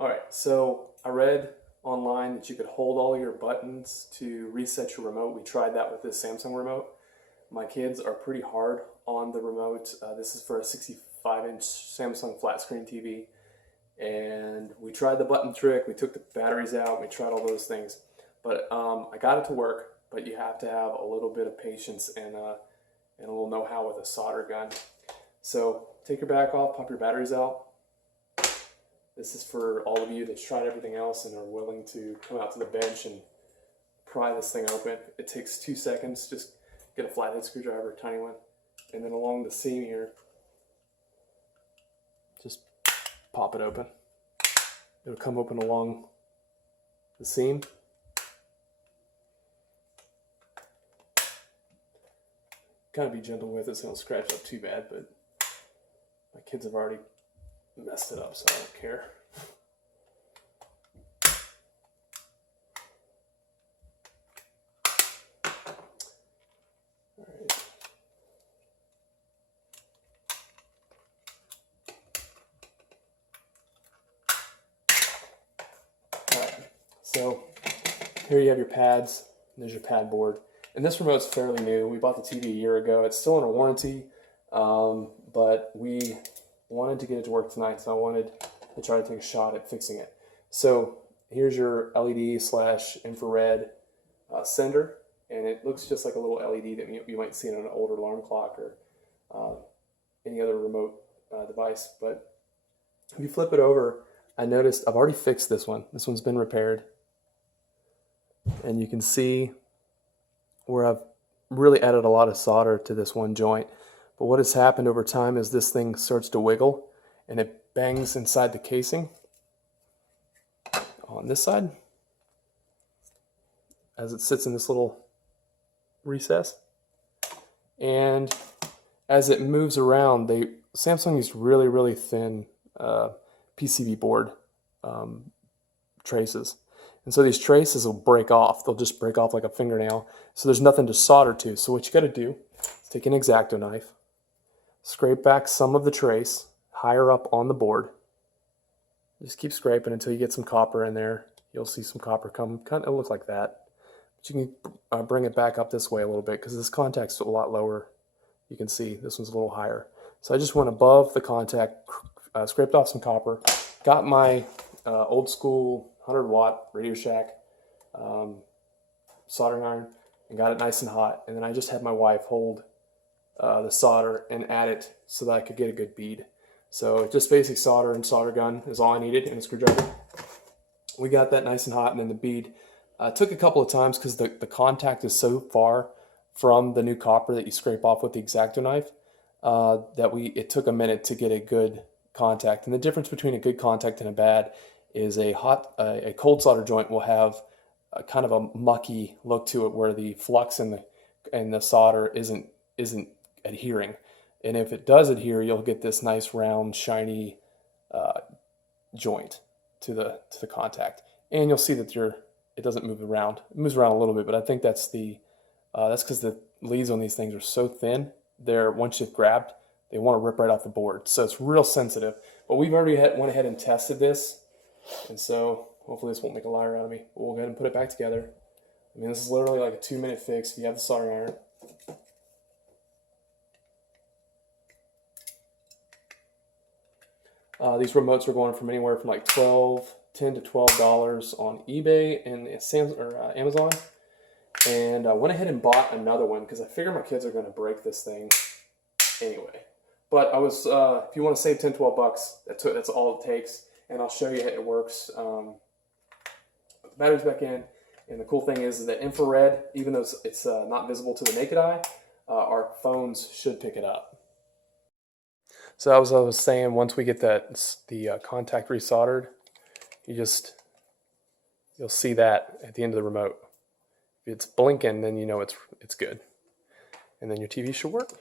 Alright, so I read online that you could hold all your buttons to reset your remote. We tried that with this Samsung remote. My kids are pretty hard on the remote. This is for a 65-inch Samsung flat screen TV. And we tried the button trick, we took the batteries out, we tried all those things. But I got it to work, but you have to have a little bit of patience and a little know-how with a solder gun. So take your back off, pop your batteries out. This is for all of you that tried everything else and are willing to come out to the bench and pry this thing open. It takes 2 seconds. Just get a flathead screwdriver, a tiny one, and then along the seam here, just pop it open. It'll come open along the seam. Gotta be gentle with it so it don't scratch up too bad, but my kids have already messed it up, so I don't care. Alright, so here you have your pads. There's your pad board. And this remote's fairly new. We bought the TV a year ago. It's still in a warranty, but we wanted to get it to work tonight, so I wanted to try to take a shot at fixing it. So here's your LED/infrared sender, and it looks just like a little LED that you might see on an older alarm clock or any other remote device. But if you flip it over, I noticed I've already fixed this one. This one's been repaired, and you can see where I've really added a lot of solder to this one joint. But what has happened over time is this thing starts to wiggle and it bangs inside the casing on this side as it sits in this little recess. And as it moves around, Samsung used really thin PCB board traces. And so these traces will break off. They'll just break off like a fingernail. So there's nothing to solder to. So what you got to do is take an X-Acto knife, scrape back some of the trace higher up on the board. Just keep scraping until you get some copper in there. You'll see some copper come, kind of look like that. But you can bring it back up this way a little bit because this contact's a lot lower. You can see this one's a little higher. So I just went above the contact, scraped off some copper, got my old school 100-watt Radio Shack soldering iron and got it nice and hot. And then I just had my wife hold the solder and add it so that I could get a good bead. So just basic solder and solder gun is all I needed, and a screwdriver. We got that nice and hot, and then the bead took a couple of times because the contact is so far from the new copper that you scrape off with the X-Acto knife that it took a minute to get a good contact. And the difference between a good contact and a bad is a cold solder joint will have a kind of a mucky look to it where the flux and the solder isn't adhering. And if it does adhere, you'll get this nice round shiny joint to the contact. And you'll see that it doesn't move around. It moves around a little bit, but I think that's because the leads on these things are so thin. Once you've grabbed, they want to rip right off the board. So it's real sensitive. But we've already went ahead and tested this. And so hopefully this won't make a liar out of me. We'll go ahead and put it back together. I mean, this is literally like a 2-minute fix if you have the soldering iron. These remotes are going from anywhere from like $10 to $12 on eBay and Amazon. And I went ahead and bought another one because I figure my kids are going to break this thing anyway. But I was, if you want to save $10, $12, that's all it takes. And I'll show you how it works. Put the batteries back in, and the cool thing is that infrared, even though it's not visible to the naked eye, our phones should pick it up. So as I was saying, once we get the contact resoldered, you'll see that at the end of the remote. If it's blinking, then you know it's good, and then your TV should work.